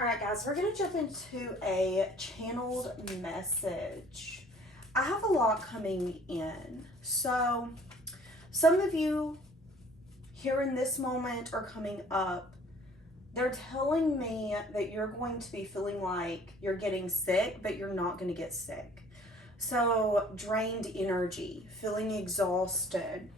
All right, guys, we're going to jump into a channeled message. I have a lot coming in. So, some of you here in this moment or coming up, they're telling me that you're going to be feeling like you're getting sick, but you're not going to get sick. So, drained energy, feeling exhausted.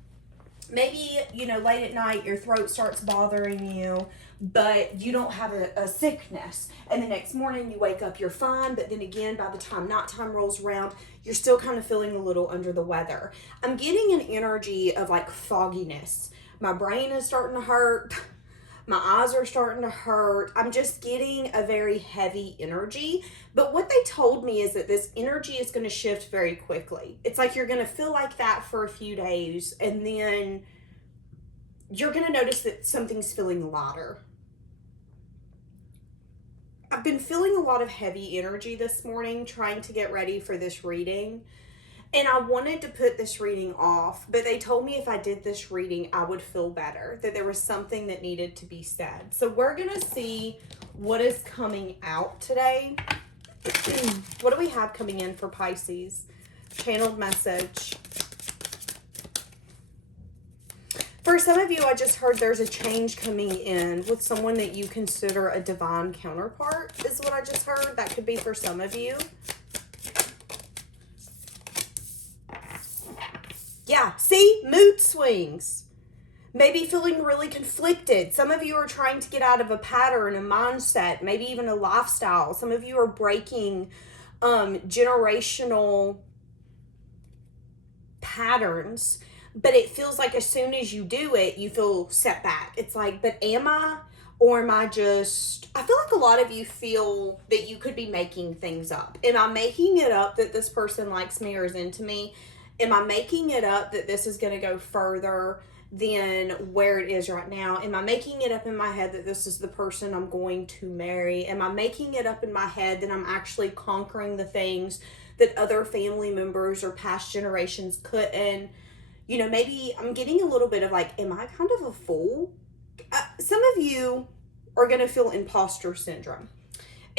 Maybe, late at night, your throat starts bothering you, but you don't have a sickness. And the next morning you wake up, you're fine. But then again, by the time nighttime rolls around, you're still kind of feeling a little under the weather. I'm getting an energy of like fogginess. My brain is starting to hurt. My eyes are starting to hurt. I'm just getting a very heavy energy. But what they told me is that this energy is going to shift very quickly. It's like you're going to feel like that for a few days, and then you're going to notice that something's feeling lighter. I've been feeling a lot of heavy energy this morning trying to get ready for this reading. And I wanted to put this reading off, but they told me if I did this reading, I would feel better, that there was something that needed to be said. So we're going to see what is coming out today. What do we have coming in for Pisces? Channeled message. For some of you, I just heard there's a change coming in with someone that you consider a divine counterpart, is what I just heard. That could be for some of you. Yeah, see? Mood swings. Maybe feeling really conflicted. Some of you are trying to get out of a pattern, a mindset, maybe even a lifestyle. Some of you are breaking generational patterns, but it feels like as soon as you do it, you feel set back. It's like, but am I? Or am I just... I feel like a lot of you feel that you could be making things up. Am I making it up that this person likes me or is into me? Am I making it up that this is going to go further than where it is right now? Am I making it up in my head that this is the person I'm going to marry? Am I making it up in my head that I'm actually conquering the things that other family members or past generations couldn't? Maybe I'm getting a little bit of like, am I kind of a fool? Some of you are going to feel imposter syndrome.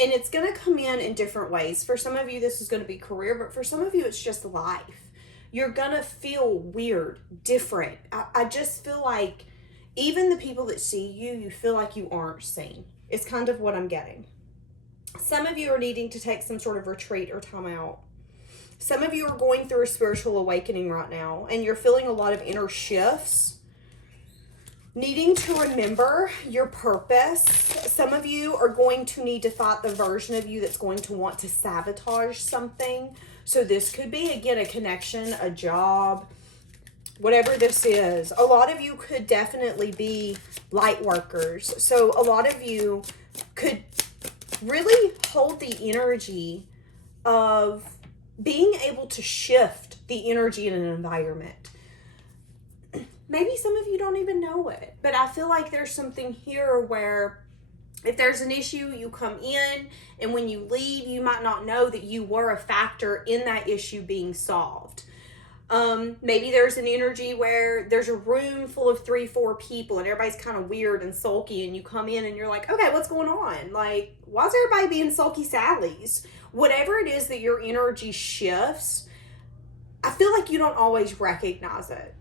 And it's going to come in different ways. For some of you, this is going to be career, but for some of you, it's just life. You're gonna feel weird, different. I just feel like even the people that see you, you feel like you aren't seen. It's kind of what I'm getting. Some of you are needing to take some sort of retreat or time out. Some of you are going through a spiritual awakening right now, and you're feeling a lot of inner shifts, needing to remember your purpose. Some of you are going to need to fight the version of you that's going to want to sabotage something. So this could be, again, a connection, a job, whatever this is. A lot of you could definitely be light workers. So a lot of you could really hold the energy of being able to shift the energy in an environment. Maybe some of you don't even know it, but I feel like there's something here where if there's an issue, you come in, and when you leave, you might not know that you were a factor in that issue being solved. Maybe there's an energy where there's a room full of 3-4 people, and everybody's kind of weird and sulky, and you come in and you're like, okay, what's going on? Like, why is everybody being sulky Sallys? Whatever it is that your energy shifts, I feel like you don't always recognize it.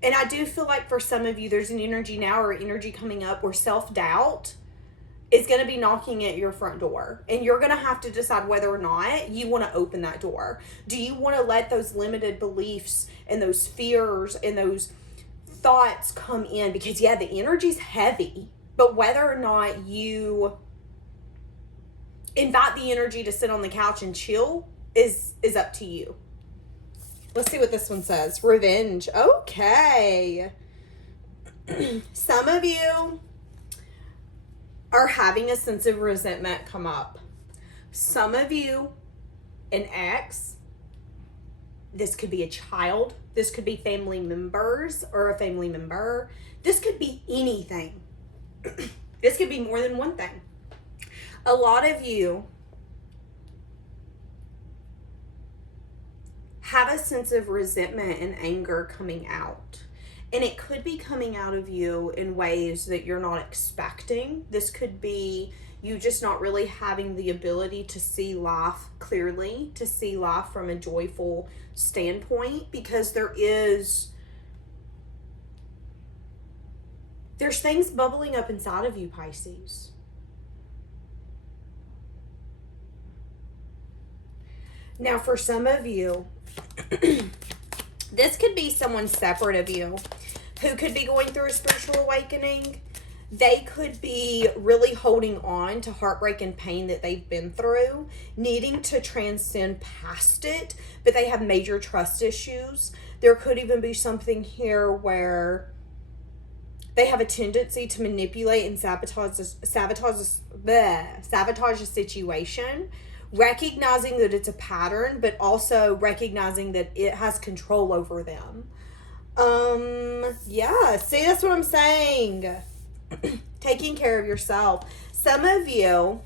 And I do feel like for some of you, there's an energy now or energy coming up where self-doubt is going to be knocking at your front door. And you're going to have to decide whether or not you want to open that door. Do you want to let those limited beliefs and those fears and those thoughts come in? Because, yeah, the energy's heavy. But whether or not you invite the energy to sit on the couch and chill is up to you. Let's see what this one says. Revenge. Okay. Some of you are having a sense of resentment come up. Some of you, an ex. This could be a child. This could be family members or a family member. This could be anything. This could be more than one thing. A lot of you have a sense of resentment and anger coming out. And it could be coming out of you in ways that you're not expecting. This could be you just not really having the ability to see life clearly, to see life from a joyful standpoint, because there's things bubbling up inside of you, Pisces. Now, for some of you, this could be someone separate of you who could be going through a spiritual awakening. They could be really holding on to heartbreak and pain that they've been through, needing to transcend past it, but they have major trust issues. There could even be something here where they have a tendency to manipulate and sabotage a situation, recognizing that it's a pattern, but also recognizing that it has control over them. Yeah, see, that's what I'm saying. Taking care of yourself. Some of you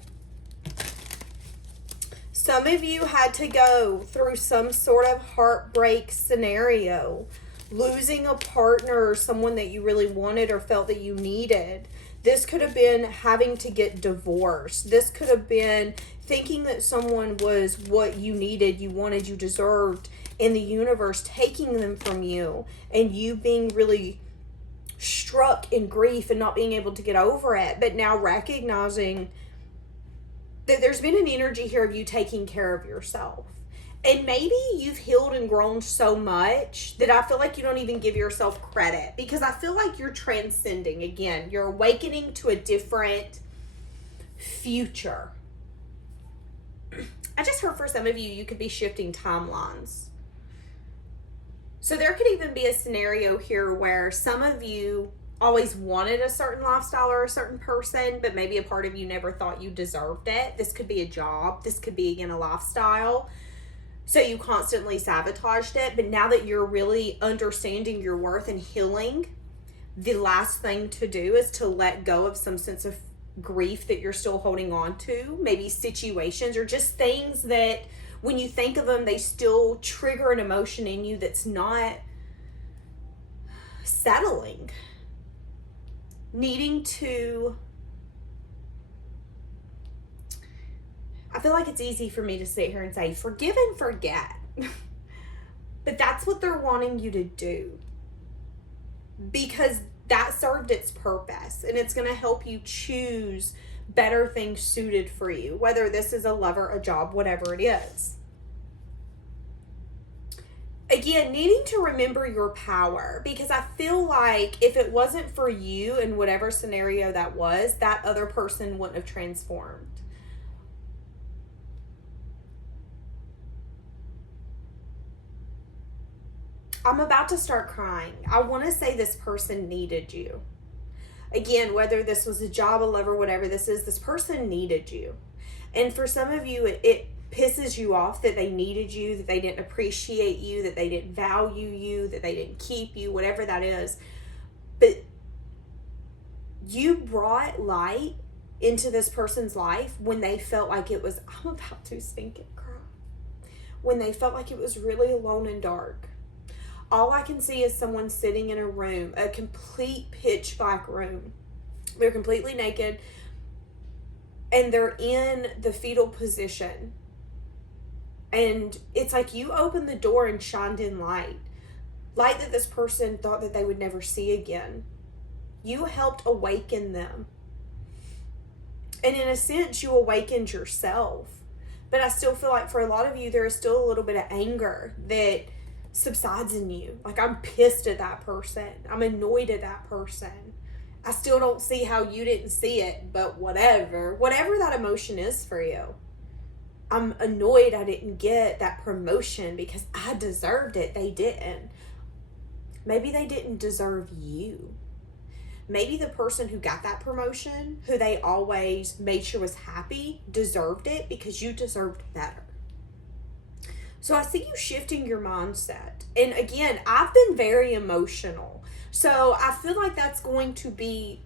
had to go through some sort of heartbreak scenario, losing a partner or someone that you really wanted or felt that you needed. This could have been having to get divorced. This could have been thinking that someone was what you needed, you wanted, you deserved, and the universe taking them from you, and you being really struck in grief and not being able to get over it, but now recognizing that there's been an energy here of you taking care of yourself. And maybe you've healed and grown so much that I feel like you don't even give yourself credit, because I feel like you're transcending again. You're awakening to a different future. I just heard for some of you, you could be shifting timelines. So there could even be a scenario here where some of you always wanted a certain lifestyle or a certain person, but maybe a part of you never thought you deserved it. This could be a job. This could be, again, a lifestyle. So you constantly sabotaged it. But now that you're really understanding your worth and healing, the last thing to do is to let go of some sense of grief that you're still holding on to. Maybe situations or just things that when you think of them, they still trigger an emotion in you that's not settling. Needing to... I feel like it's easy for me to sit here and say, forgive and forget. But that's what they're wanting you to do. Because that served its purpose. And it's going to help you choose better things suited for you. Whether this is a lover, a job, whatever it is. Again, needing to remember your power. Because I feel like if it wasn't for you in whatever scenario that was, that other person wouldn't have transformed. I'm about to start crying. I want to say this person needed you. Again, whether this was a job, a lover, whatever this is, this person needed you. And for some of you, it pisses you off that they needed you, that they didn't appreciate you, that they didn't value you, that they didn't keep you, whatever that is. But you brought light into this person's life when they felt like it was, I'm about to stinking cry. When they felt like it was really alone and dark. All I can see is someone sitting in a room, a complete pitch black room. They're completely naked and they're in the fetal position. And it's like you opened the door and shined in light. Light that this person thought that they would never see again. You helped awaken them. And in a sense, you awakened yourself. But I still feel like for a lot of you, there is still a little bit of anger that subsides in you. Like, I'm pissed at that person. I'm annoyed at that person. I still don't see how you didn't see it, but whatever that emotion is for you. I'm annoyed I didn't get that promotion because I deserved it. They didn't. Maybe they didn't deserve you. Maybe the person who got that promotion, who they always made sure was happy, deserved it because you deserved better. So I see you shifting your mindset. And again, I've been very emotional. So I feel like that's going to be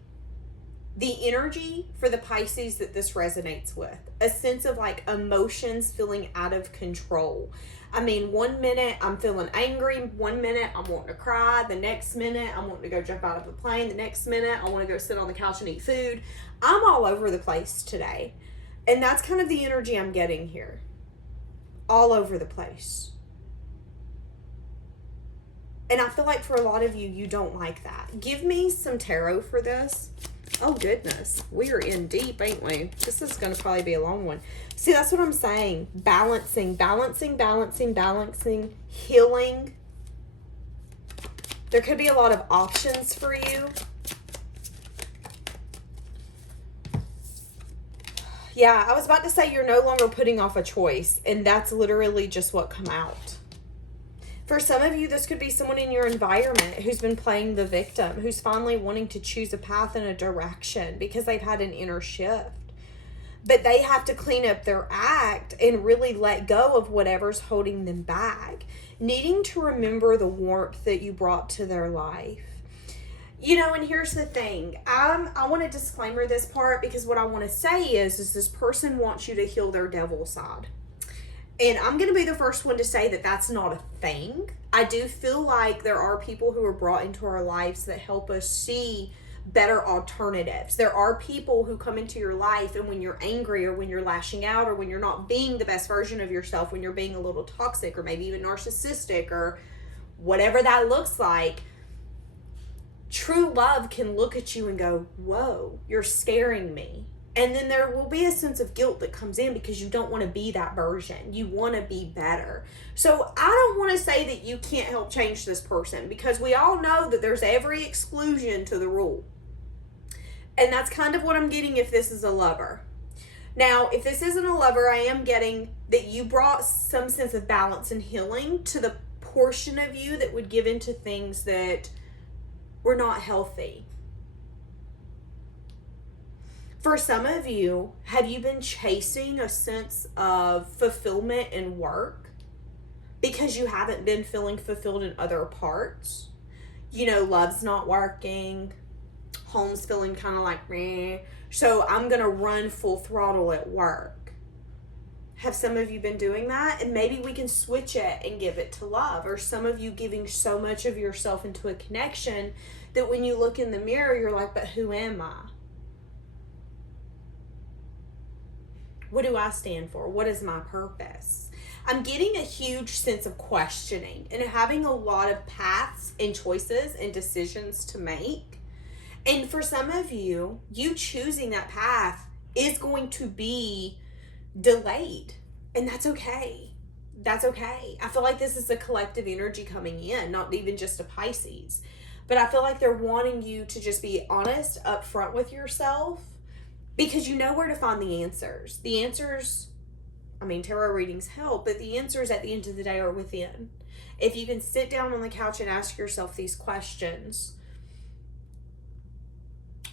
The energy for the Pisces that this resonates with, a sense of like emotions feeling out of control. I mean, 1 minute I'm feeling angry, 1 minute I'm wanting to cry, the next minute I'm wanting to go jump out of a plane, the next minute I want to go sit on the couch and eat food. I'm all over the place today. And that's kind of the energy I'm getting here. All over the place. And I feel like for a lot of you, you don't like that. Give me some tarot for this. Oh, goodness. We are in deep, ain't we? This is going to probably be a long one. See, that's what I'm saying. Balancing, healing. There could be a lot of options for you. Yeah, I was about to say you're no longer putting off a choice, and that's literally just what come out. For some of you, this could be someone in your environment who's been playing the victim, who's finally wanting to choose a path and a direction because they've had an inner shift. But they have to clean up their act and really let go of whatever's holding them back, needing to remember the warmth that you brought to their life. You know, and here's the thing. I want to disclaimer this part because what I want to say is this person wants you to heal their devil side. And I'm going to be the first one to say that that's not a thing. I do feel like there are people who are brought into our lives that help us see better alternatives. There are people who come into your life, and when you're angry or when you're lashing out or when you're not being the best version of yourself, when you're being a little toxic or maybe even narcissistic or whatever that looks like, true love can look at you and go, whoa, you're scaring me. And then there will be a sense of guilt that comes in because you don't want to be that version. You want to be better. So I don't want to say that you can't help change this person because we all know that there's every exclusion to the rule. And that's kind of what I'm getting if this is a lover. Now, if this isn't a lover, I am getting that you brought some sense of balance and healing to the portion of you that would give into things that were not healthy. For some of you, have you been chasing a sense of fulfillment in work because you haven't been feeling fulfilled in other parts? You know, love's not working, home's feeling kind of like meh, so I'm going to run full throttle at work. Have some of you been doing that? And maybe we can switch it and give it to love. Or some of you giving so much of yourself into a connection that when you look in the mirror, you're like, but who am I? What do I stand for? What is my purpose? I'm getting a huge sense of questioning and having a lot of paths and choices and decisions to make. And for some of you, you choosing that path is going to be delayed. And that's okay. That's okay. I feel like this is a collective energy coming in, not even just a Pisces. But I feel like they're wanting you to just be honest, upfront with yourself. Because you know where to find the answers. The answers, I mean, tarot readings help, but the answers at the end of the day are within. If you can sit down on the couch and ask yourself these questions,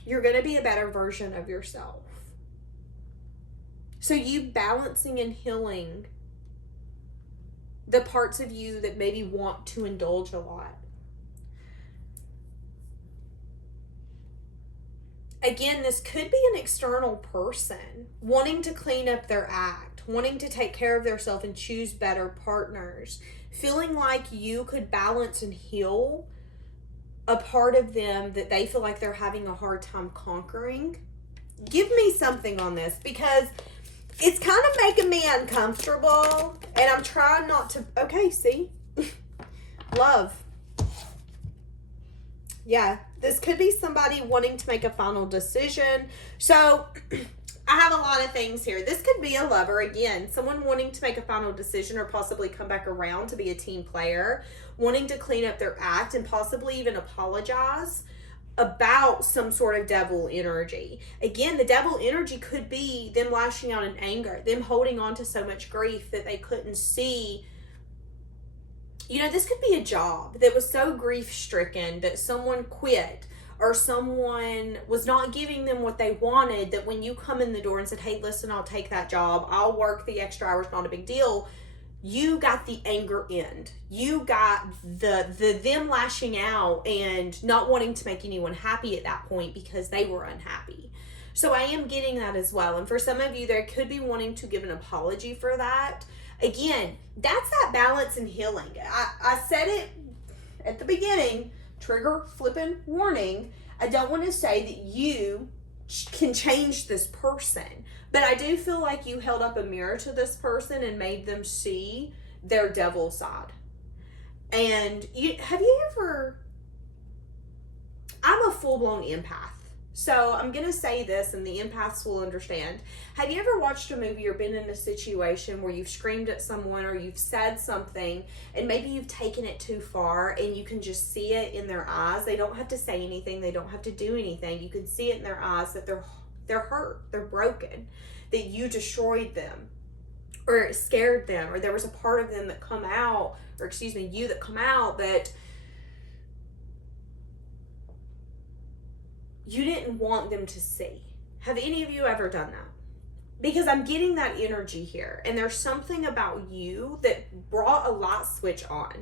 you're going to be a better version of yourself. So you balancing and healing the parts of you that maybe want to indulge a lot. Again, this could be an external person wanting to clean up their act, wanting to take care of themselves and choose better partners, feeling like you could balance and heal a part of them that they feel like they're having a hard time conquering. Give me something on this because it's kind of making me uncomfortable and I'm trying not to. Okay, see? Love. Yeah, this could be somebody wanting to make a final decision. So I have a lot of things here. This could be a lover, again, someone wanting to make a final decision or possibly come back around to be a team player, wanting to clean up their act and possibly even apologize about some sort of devil energy. Again, the devil energy could be them lashing out in anger, them holding on to so much grief that they couldn't see. You know, this could be a job that was so grief-stricken that someone quit or someone was not giving them what they wanted, that when you come in the door and said, hey, listen, I'll take that job, I'll work the extra hours, not a big deal, you got the anger end. You got the them lashing out and not wanting to make anyone happy at that point because they were unhappy. So I am getting that as well. And for some of you, there could be wanting to give an apology for that. Again, that's that balance and healing. I said it at the beginning, trigger flipping warning. I don't want to say that you can change this person, but I do feel like you held up a mirror to this person and made them see their devil side. And have you ever, I'm a full-blown empath, so I'm going to say this and the empaths will understand. Have you ever watched a movie or been in a situation where you've screamed at someone or you've said something and maybe you've taken it too far and you can just see it in their eyes? They don't have to say anything. They don't have to do anything. You can see it in their eyes that they're hurt. They're broken. That you destroyed them or it scared them or there was a part of them that come out, or excuse me, you that come out that you didn't want them to see. Have any of you ever done that? Because I'm getting that energy here. And there's something about you that brought a light switch on.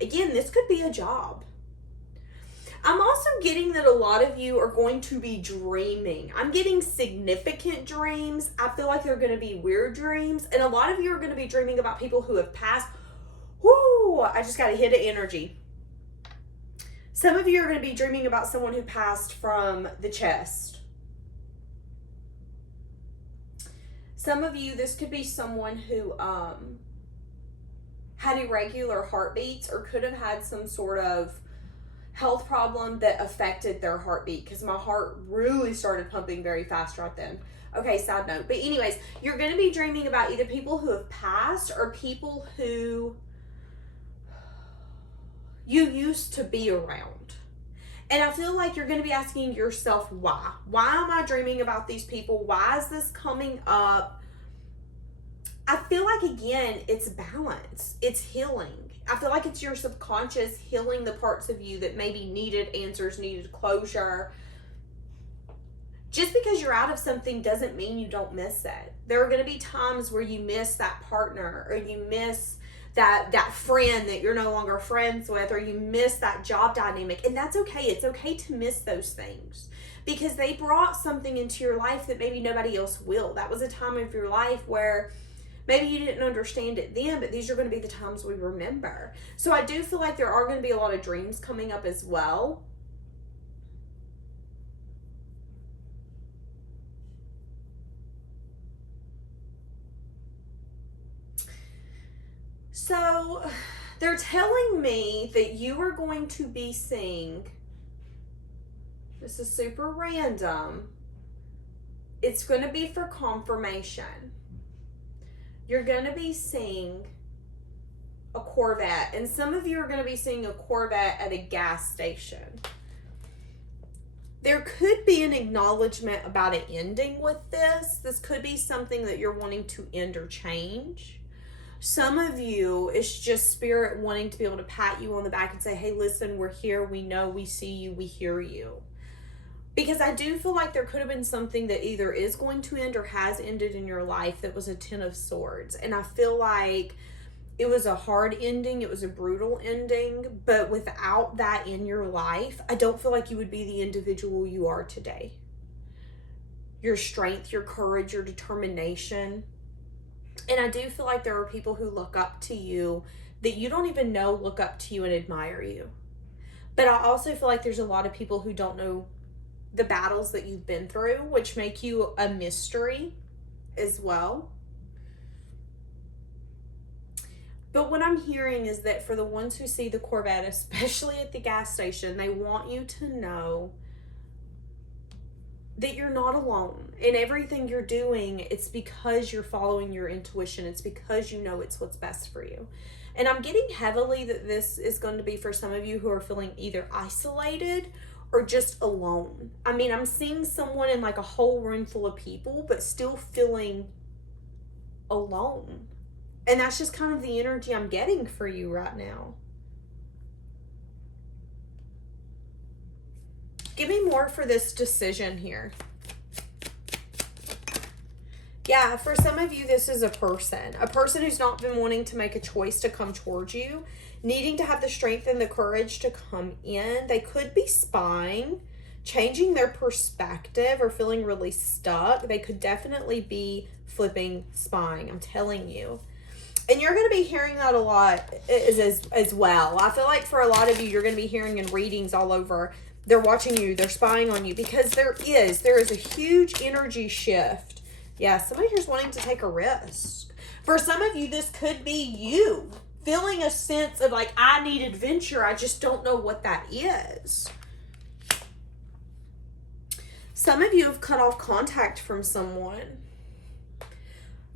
Again, this could be a job. I'm also getting that a lot of you are going to be dreaming. I'm getting significant dreams. I feel like they're going to be weird dreams. And a lot of you are going to be dreaming about people who have passed. Whoo, I just got a hit of energy. Some of you are going to be dreaming about someone who passed from the chest. Some of you, this could be someone who had irregular heartbeats or could have had some sort of health problem that affected their heartbeat, because my heart really started pumping very fast right then. Okay, side note. But anyways, you're going to be dreaming about either people who have passed or people who you used to be around. And I feel like you're going to be asking yourself, why? Why am I dreaming about these people? Why is this coming up? I feel like, again, it's balance. It's healing. I feel like it's your subconscious healing the parts of you that maybe needed answers, needed closure. Just because you're out of something doesn't mean you don't miss it. There are going to be times where you miss that partner, or you miss that friend that you're no longer friends with, or you miss that job dynamic. And that's okay. It's okay to miss those things because they brought something into your life that maybe nobody else will. That was a time of your life where maybe you didn't understand it then, but these are going to be the times we remember. So I do feel like there are going to be a lot of dreams coming up as well. So they're telling me that you are going to be seeing, this is super random, it's going to be for confirmation. You're going to be seeing a Corvette, and some of you are going to be seeing a Corvette at a gas station. There could be an acknowledgement about an ending with this. This could be something that you're wanting to end or change. Some of you, it's just spirit wanting to be able to pat you on the back and say, hey, listen, we're here. We know, we see you, we hear you. Because I do feel like there could have been something that either is going to end or has ended in your life that was a 10 of Swords. And I feel like it was a hard ending. It was a brutal ending. But without that in your life, I don't feel like you would be the individual you are today. Your strength, your courage, your determination. And I do feel like there are people who look up to you that you don't even know look up to you and admire you. But I also feel like there's a lot of people who don't know the battles that you've been through, which make you a mystery as well. But what I'm hearing is that for the ones who see the Corvette, especially at the gas station, they want you to know that you're not alone. In everything you're doing, it's because you're following your intuition. It's because you know it's what's best for you. And I'm getting heavily that this is going to be for some of you who are feeling either isolated or just alone. I mean, I'm seeing someone in like a whole room full of people, but still feeling alone. And that's just kind of the energy I'm getting for you right now. Give me more for this decision here. Yeah, for some of you, this is a person who's not been wanting to make a choice to come towards you, needing to have the strength and the courage to come in. They could be spying, changing their perspective, or feeling really stuck. They could definitely be flipping, spying, I'm telling you. And you're going to be hearing that a lot as well. I feel like for a lot of you, you're going to be hearing in readings all over, they're watching you, they're spying on you, because there is a huge energy shift. Yeah, somebody here's wanting to take a risk. For some of you, this could be you feeling a sense of like, I need adventure. I just don't know what that is. Some of you have cut off contact from someone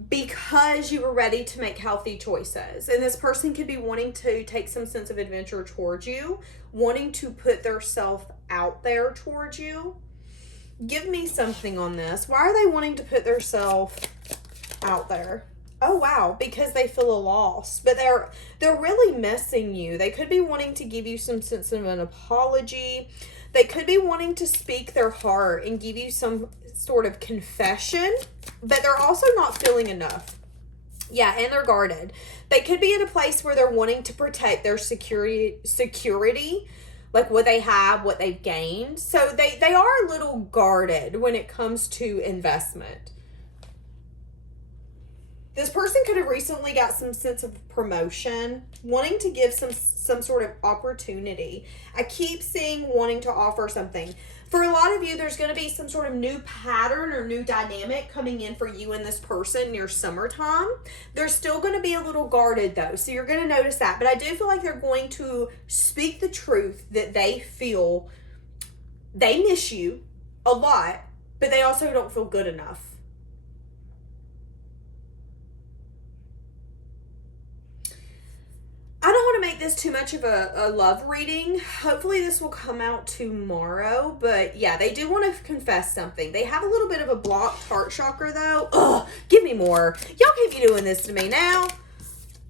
because you were ready to make healthy choices. And this person could be wanting to take some sense of adventure towards you, wanting to put their self out there towards you. Give me something on this. Why are they wanting to put their self out there? Oh, wow, because they feel a loss. But they're really missing you. They could be wanting to give you some sense of an apology. They could be wanting to speak their heart and give you some sort of confession, but they're also not feeling enough. Yeah, and they're guarded. They could be in a place where they're wanting to protect their security, like what they have, what they've gained. So they are a little guarded when it comes to investment. This person could have recently got some sense of promotion, wanting to give some sort of opportunity. I keep seeing wanting to offer something. For a lot of you, there's going to be some sort of new pattern or new dynamic coming in for you and this person near summertime. They're still going to be a little guarded though, so you're going to notice that. But I do feel like they're going to speak the truth that they feel they miss you a lot, but they also don't feel good enough. I don't want to make this too much of a love reading. Hopefully this will come out tomorrow. But yeah, they do want to confess something. They have a little bit of a blocked heart chakra though. Ugh, give me more. Y'all can't be doing this to me now.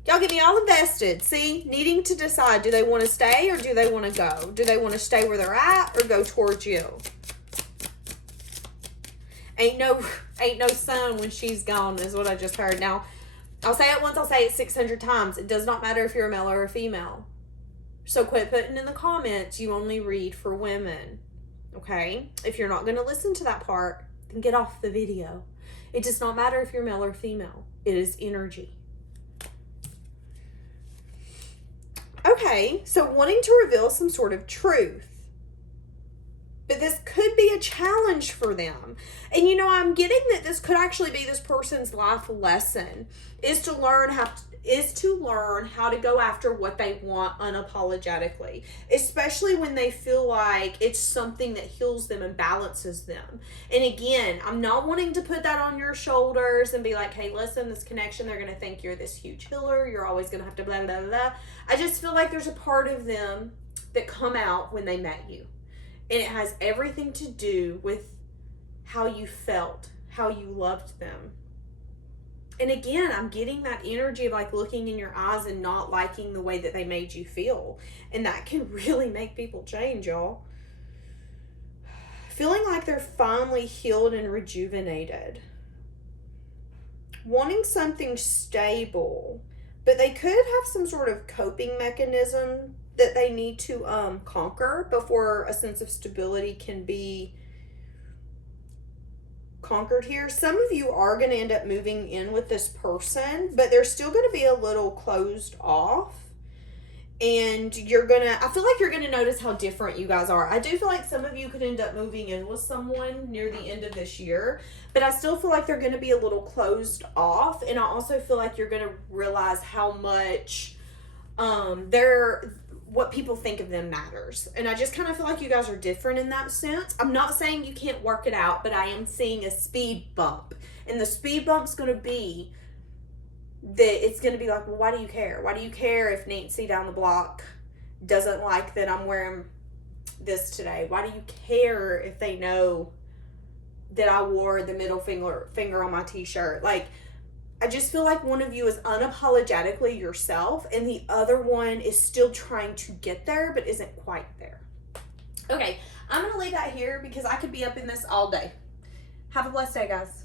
Y'all get me all invested. See, needing to decide, do they want to stay or do they want to go? Do they want to stay where they're at or go towards you? Ain't no sun when she's gone is what I just heard. Now, I'll say it once, I'll say it 600 times. It does not matter if you're a male or a female. So quit putting in the comments, you only read for women. Okay? If you're not going to listen to that part, then get off the video. It does not matter if you're male or female. It is energy. Okay, so wanting to reveal some sort of truth. But this could be a challenge for them. And I'm getting that this could actually be this person's life lesson is to learn how to go after what they want unapologetically, especially when they feel like it's something that heals them and balances them. And again, I'm not wanting to put that on your shoulders and be like, hey, listen, this connection, they're going to think you're this huge healer. You're always going to have to blah, blah, blah. I just feel like there's a part of them that come out when they met you. And it has everything to do with how you felt, how you loved them. And again, I'm getting that energy of like looking in your eyes and not liking the way that they made you feel. And that can really make people change, y'all. Feeling like they're finally healed and rejuvenated. Wanting something stable, but they could have some sort of coping mechanism that they need to conquer before a sense of stability can be conquered here. Some of you are going to end up moving in with this person, but they're still going to be a little closed off. And I feel like you're going to notice how different you guys are. I do feel like some of you could end up moving in with someone near the end of this year, but I still feel like they're going to be a little closed off. And I also feel like you're going to realize how much what people think of them matters. And I just kind of feel like you guys are different in that sense. I'm not saying you can't work it out, but I am seeing a speed bump. And the speed bump's going to be that it's going to be like, well, why do you care? Why do you care if Nancy down the block doesn't like that I'm wearing this today? Why do you care if they know that I wore the middle finger on my t-shirt? Like, I just feel like one of you is unapologetically yourself and the other one is still trying to get there but isn't quite there. Okay, I'm going to leave that here because I could be up in this all day. Have a blessed day, guys.